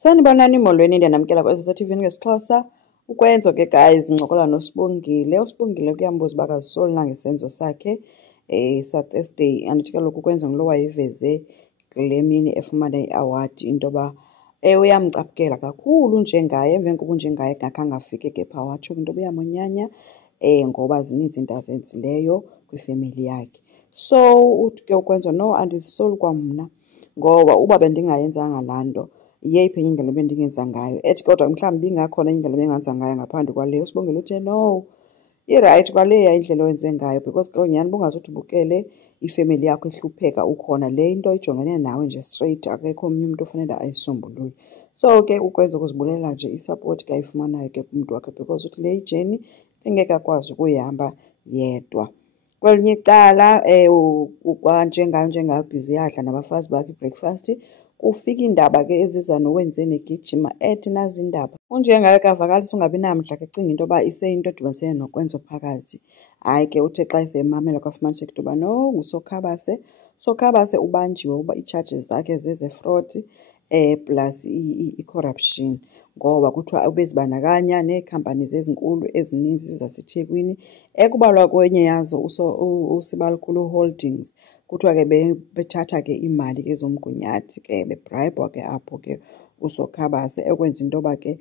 Sanibonani molweni ndiyanamkela kweSSTV ngesiXhosa. Ukwenzo ke guys ncokola noSibongile. uSibongile kuyambuza uba akazisoli na ngesenzo sakhe Thursday. Andithi kaloku ukwenza ngulo wayiveze kule mini efumana i-award into yoba uyamcaphukela kakhulu njengaye. Emveni koba unjengaye ngakhange afike ke phaa watsho into yoba uyamonyanya ngoba zininzi iinto azenzileyo kwifemeli yakhe. So uthi ke ukwenza no, andizisoli kwamna ngoba uba bendingayenzanga laa nto yeyiphi enye indlela ebendingenza ngayo. Ethi kodwa mhlawumbi ingakhona enye indlela ebengenza ngayo ngaphandle kwale. uSibongile uthe no, irayithi kwaleya indlela owenze ngayo because kaloku nyhani bungazuthi ubukele ifemeli yakho ihlupheka ukhona. Le into ijongene nawe nje straight, akekho omnye umntu ofanele ayisombulule. So ke ukwenza ukuzibulela nje isapoti ke ayifumanayo ke kumntu wakhe because uthi le ijeni engeke akwazi ukuyihamba yedwa. Kwelinye icala njengayo bhizi yadla nabafazi bakhe ibreakfast, kufika iindaba ke eziza nowenzeni egijima ethi nazi iindaba. Unjengayo ke avakalisa ungabi namdla ke cinga into yoba iseyinto edibanisene nokwenzo phakathi. Hayi ke uthe xa esemmamela kwafumaniseka into yoba no, nguSokhabase. uSokhabase ubanjiwe uba ii-charges zakhe zeze-fraud plus i-corruption ngoba kuthiwa ubezibandakanya nee-companies ezinkulu ezininzi zaseThekwini ekubalwa kwenye yazo uSibalukhulu Holdings. Kuthiwa ke bethatha ke imali ke zomgunyathi ke bebrayibhwa ke apho ke uSokhabase ekwenza into yoba ke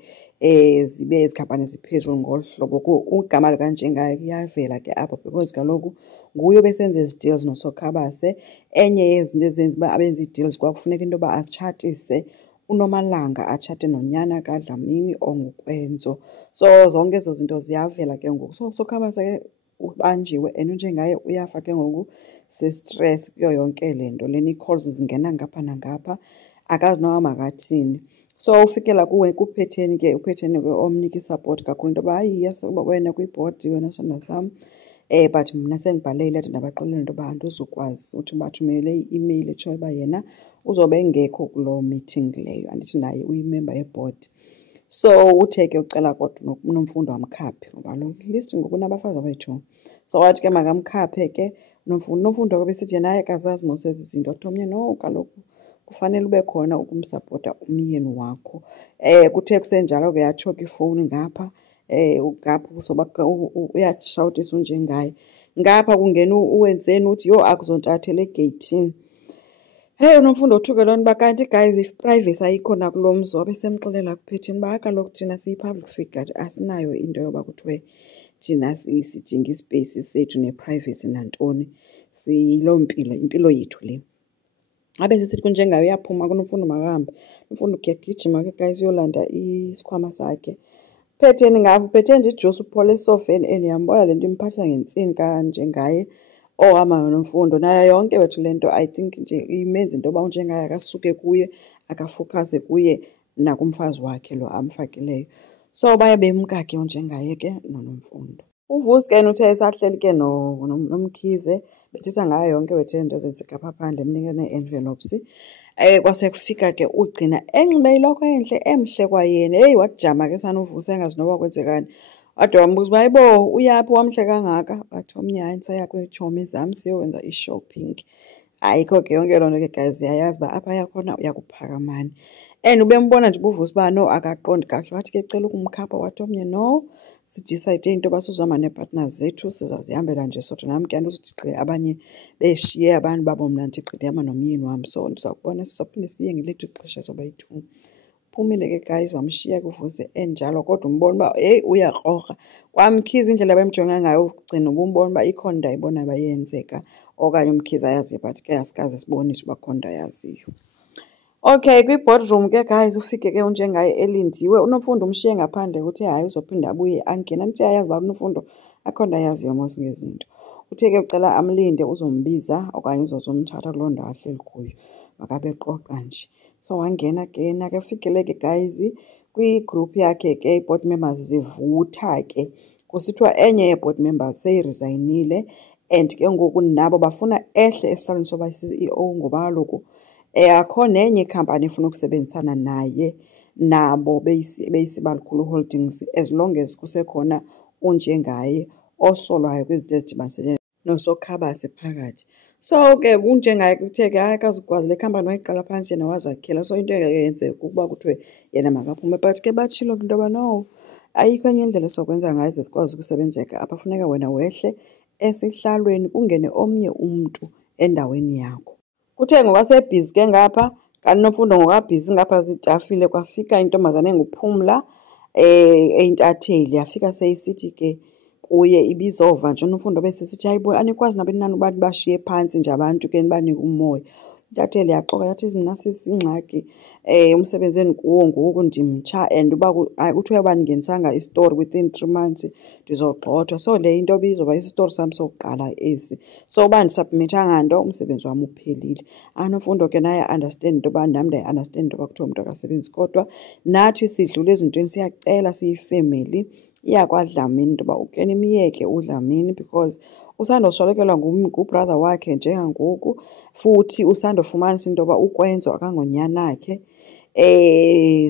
zibe ezi khampani ziphezulu ngolu hlobo. Igama likanjengaye liyavela ke apho because kaloku nguye obesenza ezi deals noSokhabase. Enye yezinto ezenza uba abenza ii-deals kwakufuneka into yoba azitshatise uNomalanga atshate nonyana kaDlamini ongukwenzo. So zonke ezo zinto ziyavela ke ngoku. So uSokhabase ke ubanjiwe and unjengaye uyafa ke ngoku sistress kuyo yonke le nto lena. Ii-calls zingena ngapha nangapha akazi noba makathini. So ufikela kuwe kuPhetheni ke, uPhetheni ke omnika isapoti kakhulu into yoba hayi wena kwibhodi wena sithandwa sam but mna sendibhale ileta ndabaxelela into yoba andizukwazi. Uthi ubathumele i-email etshoyo uba yena uzobe engekho kuloo meeting leyo. Andithi naye uyimemba yebhodi. So uthe ke ucela kodwa uNomfundo wamkhaphe ngoba lo list ngoku nabafazi abayi-2. So wathi ke makamkhaphe ke uNomfundo ke besithi yena hayi akazazi mos ezi zinto. Wathi omnye no, kaloku kufanele ube khona ukumsapota umyeni wakho. Kuthe kusenjalo ke yatsho ke ifowuni ngapha ngapha uzoba uyashawutisa unjengaye. Ngapha kungena uwenzeni uthi yho akuzontathela egeyithini. Hey uNomfundo uthuke loo nto uba kanti guys i-privacy ayikho nakulo mzi. Wabe semxelela kuPhetheni uba kaloku thina siyi-public figure asinayo into yoba kuthiwe thina sidinga isipeyisi sethu ne-privacy nantoni. Siyiloo mpilo, impilo yethu le. Abe sisithi kunjengayo uyaphuma kuNomfundo makahambe. uNomfundo kuyagijima ke guys uyolanda isikhwama sakhe. Phetheni ngapha Phetheni nje ijose uphole esofeni and uyambona le nto imphatha ngentsini kanjengaye ohamba noNomfundo. Nayo yonke wethu le nto I think nje imenza into yoba unjengaye akasuke kuye akafokhase kuye nakumfazi wakhe lo amfakileyo. So baye bemka ke unjengaye ke noNomfundo. uVusi ke uthe esahleli ke noMkhize bethetha ngayo yonke wethu into ezenzeka apha phandle emnika nee-envelopes. Kwasekufika ke ugcina enxibe iloko entle emhle kwayena. Heyi wajama ke sanoVusi engazi noba kwenzekani. Wade wambuza uba hayibo uyaphi wamhle kangaka. Wathi omnye hayi ndisaya kwiitshomi zam siyokwenza i-shopping. Ayikho ke yonke loo nto ke guys yayazi uba apha yakhona uyakuphakamani. And ubembona nje uVusi uba no akaqondi kakuhle. Wathi ke cela ukumkhapha. Wathi omnye no, sidisayide into yoba sizohamba nee-partners zethu sizazihambela nje sodwa. Nam ke andizuthi gqi abanye beshiye abantu babo mna ndithi gqi ndihamba nomyeni wam. So ndiza kubona sizophinde siye ngelethu ixesha zoba yi-2. Uphumile ke guys wamshiya ke uVusi enjalo kodwa umbona uba heyi uyakrorha. KwaMkhize indlela abemjonga ngayo ugcina ubumbona uba ikhona into ayibona uba iyenzeka okanye uMkhize ayaziyo but ke asikaze sibonise uba khona into ayaziyo. Okay, kwi-boardroom ke guys ufike ke unjengaye elindiwe. uNomfundo umshiye ngaphandle uthe hayi uzophinda abuye angena. Andithi ayazi uba uNomfundo akho nto ayaziyo mos ngezinto. Uthe ke ucela amlinde uzombiza okanye uzozomthatha kuloo ndawo ahleli kuyo. Makabe qoqa nje. So wangena ke ke ufikele ke guys kwi-group yakhe ke i-board members zivutha ke. Kusithiwa enye ye-board members seyirizaynile and ke ngoku nabo bafuna ehle esihlalweni soba i-CEO ngoba kaloku akho nenye ikhampani efuna ukusebenzisana naye nabo beyisibalukhulu Holdings as long as kusekhona unjengaye osolwayo kwizinto ezidibanisene noSokhabase phakathi. So-ke kunjengaye kuthe-ke hayi akazukwazi le khampani wayiqala phantsi yena wazakhela. So into engeke yenzeka ukuba kuthiwe yena makaphume. But ke batshilo into yoba no, ayikho enye indlela esizokwenza ngayo ze sikwazi ukusebenzeka apha. Funeka wena wehle esihlalweni kungene omnye umntu endaweni yakho. Kuthe ngokwasebhizi ke ngapha, kanti Nomfundo ngokabhizi ngapha zitafile, kwafika intombazana enguPhumla eyintatheli. Yafika seyisithi ke kuye ibizova nje uNomfundo besesithi hayibo anikwazi nabani nani uba nibashiye phantsi nje abantu ke nibanike umoya. Intatheli yaxoka yathi mna sisi ingxaki umsebenzi endikuwo ngoku ndimtsha and uba kuthiwe abaningenisanga istori within 3 months ndizogxothwa. So le into ibizoba isistori sam sokuqala esi. So uba ndisabhimithanga nto umsebenzi wam uphelile. UNomfundo ke naye understand into yoba nam ndiyayi-understand into yoba kuthiwa umntu akasebenzi, kodwa nathi sidlule ezintweni siyacela siyifemeli iyakwaDlamini into yoba ukhe nimyeke uDlamini because usandoswelekelwa ngubrother wakhe njengangoku, futhi usandofumanisa into yoba ukwenzo akangonyanakhe.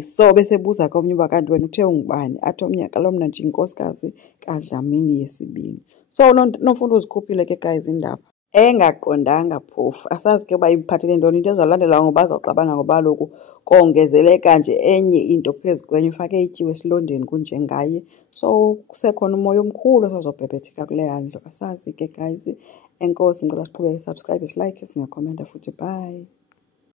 So besebuza komnye uba kanti wena uthe ungubani, athi omnye kaloku mna ndiyinkosikazi kaDlamini yesibini. So Nomfundo uzikhuphile ke guys indaba engaqondanga phofu. Asazi ke uba imphathele ntoni into ezalandela ngoba azawuxabana ngoba kaloku kongezeleka nje enye into phezu kwenye, ufake ityiwe esilondeni kunjengaye. So kusekhona umoya omkhulu osazobhebhetheka kule handle. Asazi ke guys. Enkosi, ngicela siqhubeke subscribe, silike, singakhomenta futhi. Bye.